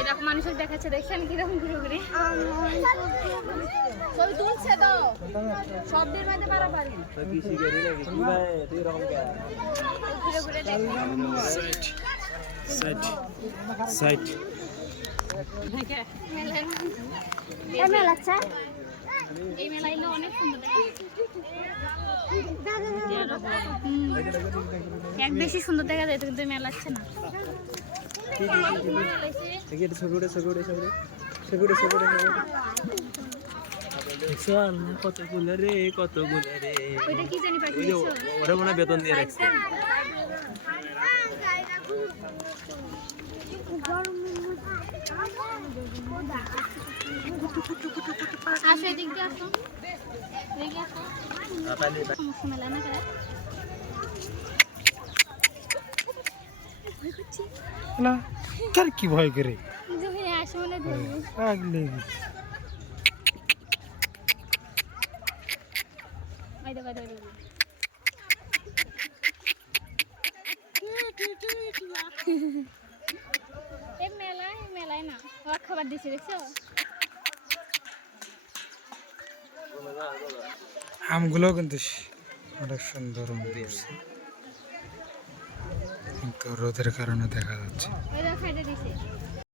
এরকম মানুষের দেখাচ্ছে, দেখছেন কিরকম ঘুরে ঘুরে ছবি তুলছে তো সব দিন মধ্যে পারাপারি ঘুরে ঘুরে দেখে এই মেলা এলো অনেক সুন্দর এক বেশি সুন্দর দেখা যায় কিন্তু মেলা লাগছে না কতগুলো রে কতগুলো রে ওইটা কি জানি পাখি ওরা মনে হয় বেতন দিয়ে রাখছে আসো এদিক দিয়ে আসো এদিকে আসো সমস্যা মেলা না করে না তার কি ভয় করে যখন আসো মনে ধরবো আগলে বাইরে বাইরে এই মেলায় না ওর খাবার দিছে দেখছো আমগুলো কিন্তু অনেক সুন্দর কিন্তু রোদের কারণে দেখা যাচ্ছে ওই খাইতে দিছে